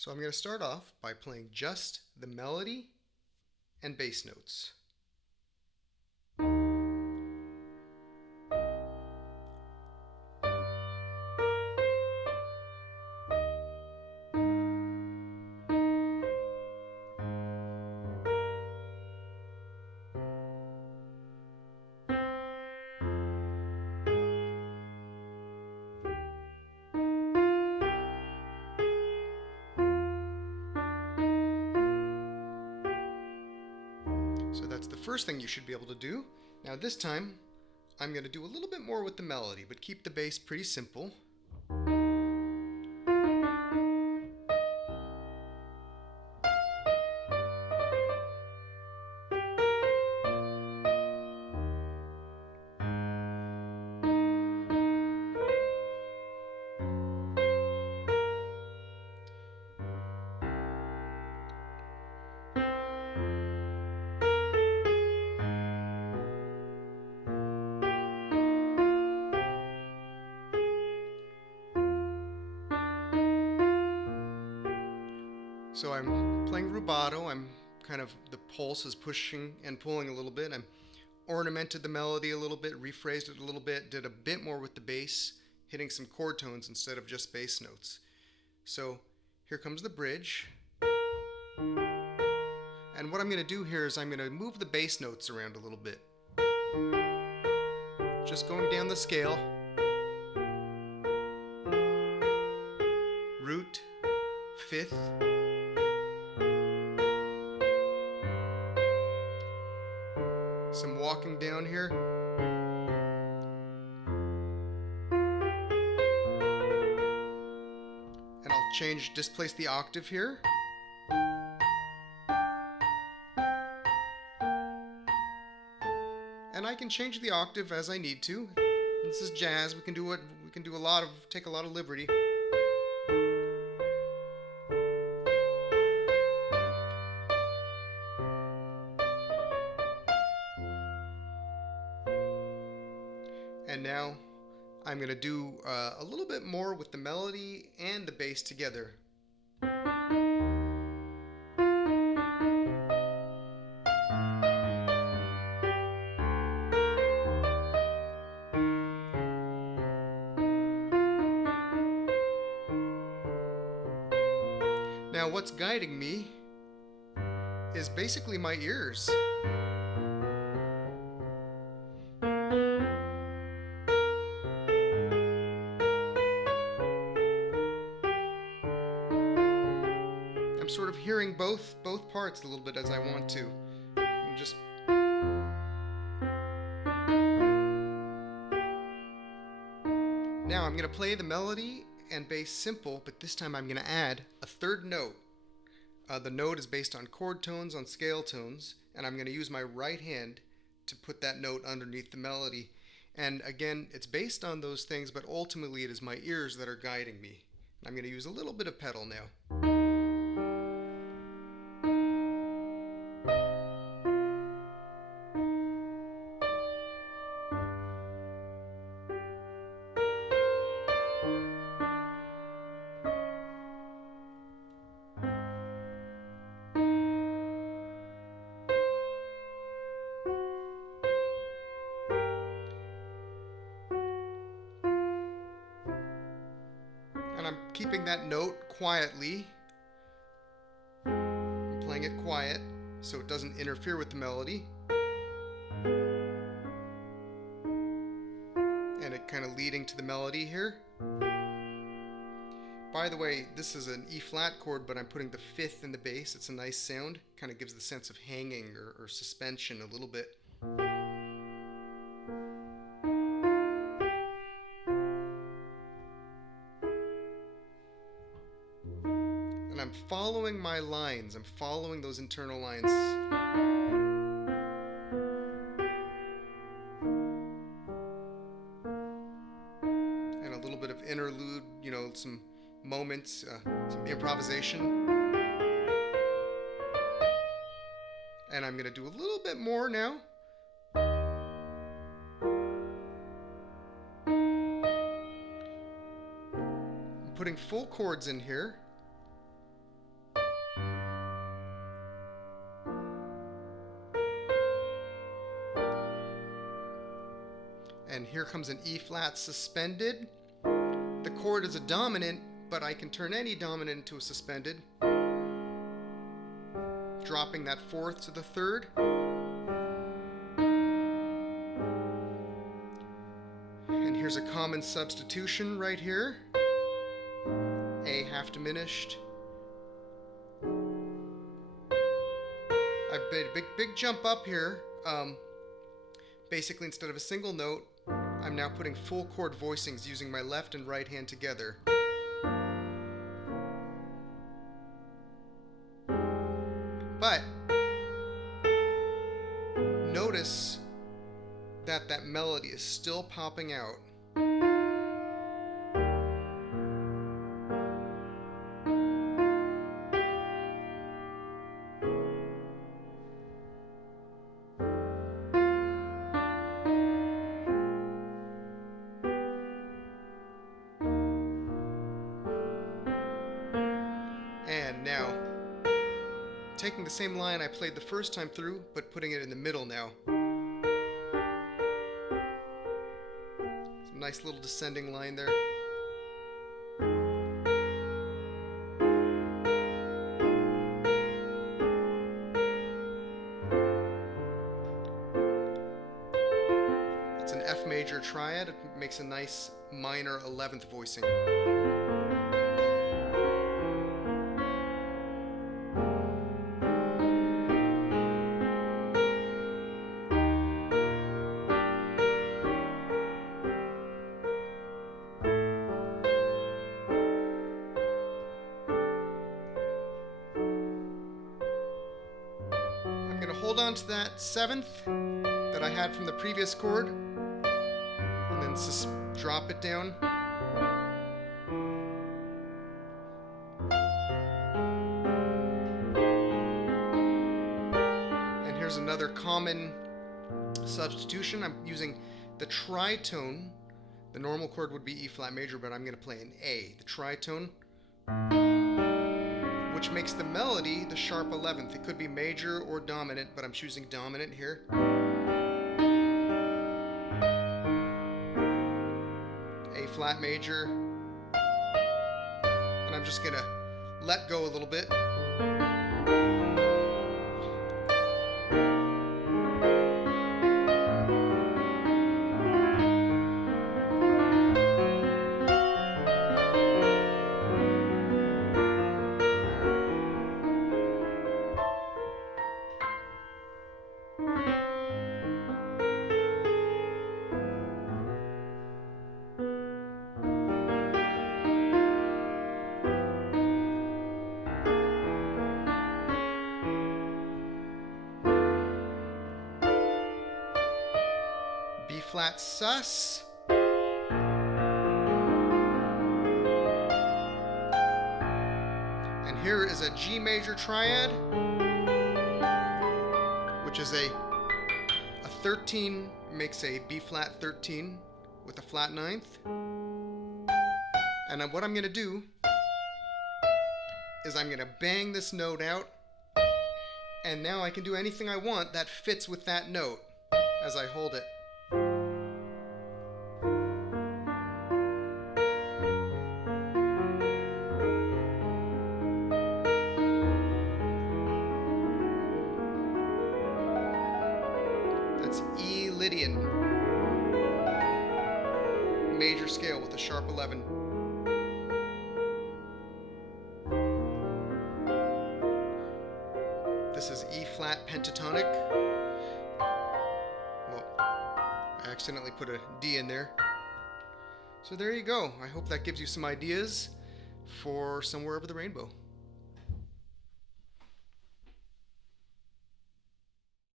So I'm going to start off by playing just the melody and bass notes. So that's the first thing you should be able to do. Now this time, I'm going to do a little bit more with the melody, but keep the bass pretty simple. So I'm playing rubato. I'm kind of, the pulse is pushing and pulling a little bit. I'm ornamented the melody a little bit, rephrased it a little bit, did a bit more with the bass, hitting some chord tones instead of just bass notes. So here comes the bridge. And what I'm going to do here is I'm going to move the bass notes around a little bit. Just going down the scale. Root, fifth, some walking down here. And I'll displace the octave here. And I can change the octave as I need to. This is jazz. We can do take a lot of liberty. And now I'm going to do a little bit more with the melody and the bass together. Now what's guiding me is basically my ears. I'm sort of hearing both parts a little bit as I want to. I'm just Now I'm going to play the melody and bass simple, but this time I'm going to add a third note. The note is based on chord tones, on scale tones, and I'm going to use my right hand to put that note underneath the melody. And again, it's based on those things, but ultimately it is my ears that are guiding me. I'm going to use a little bit of pedal now. And I'm keeping that note quietly. I'm playing it quiet so it doesn't interfere with the melody. And it kind of leading to the melody here. By the way, this is an E flat chord, but I'm putting the fifth in the bass. It's a nice sound. Kind of gives the sense of hanging or suspension a little bit. And I'm following my lines. I'm following those internal lines. And a little bit of interlude, some moments, some improvisation. And I'm going to do a little bit more now. I'm putting full chords in here. comes an E flat suspended. The chord is a dominant, but I can turn any dominant into a suspended, dropping that fourth to the third. And here's a common substitution right here. A half diminished. I've made a big jump up here. Basically, instead of a single note, I'm now putting full chord voicings using my left and right hand together. But notice that that melody is still popping out. And now, taking the same line I played the first time through, but putting it in the middle now. Some nice little descending line there. It's an F major triad. It makes a nice minor 11th voicing. Hold on to that 7th that I had from the previous chord, and then just drop it down. And here's another common substitution. I'm using the tritone. The normal chord would be E flat major, but I'm going to play an A, the tritone, which makes the melody the sharp 11th. It could be major or dominant, but I'm choosing dominant here. A flat major. And I'm just gonna let go a little bit. B flat sus. And here is a G major triad, which is a 13, makes a B flat 13 with a flat 9th. And what I'm going to do is I'm going to bang this note out, and now I can do anything I want that fits with that note as I hold it. That's E Lydian, major scale with a sharp 11. This is E flat pentatonic. Well, I accidentally put a D in there. So there you go. I hope that gives you some ideas for Somewhere Over the Rainbow.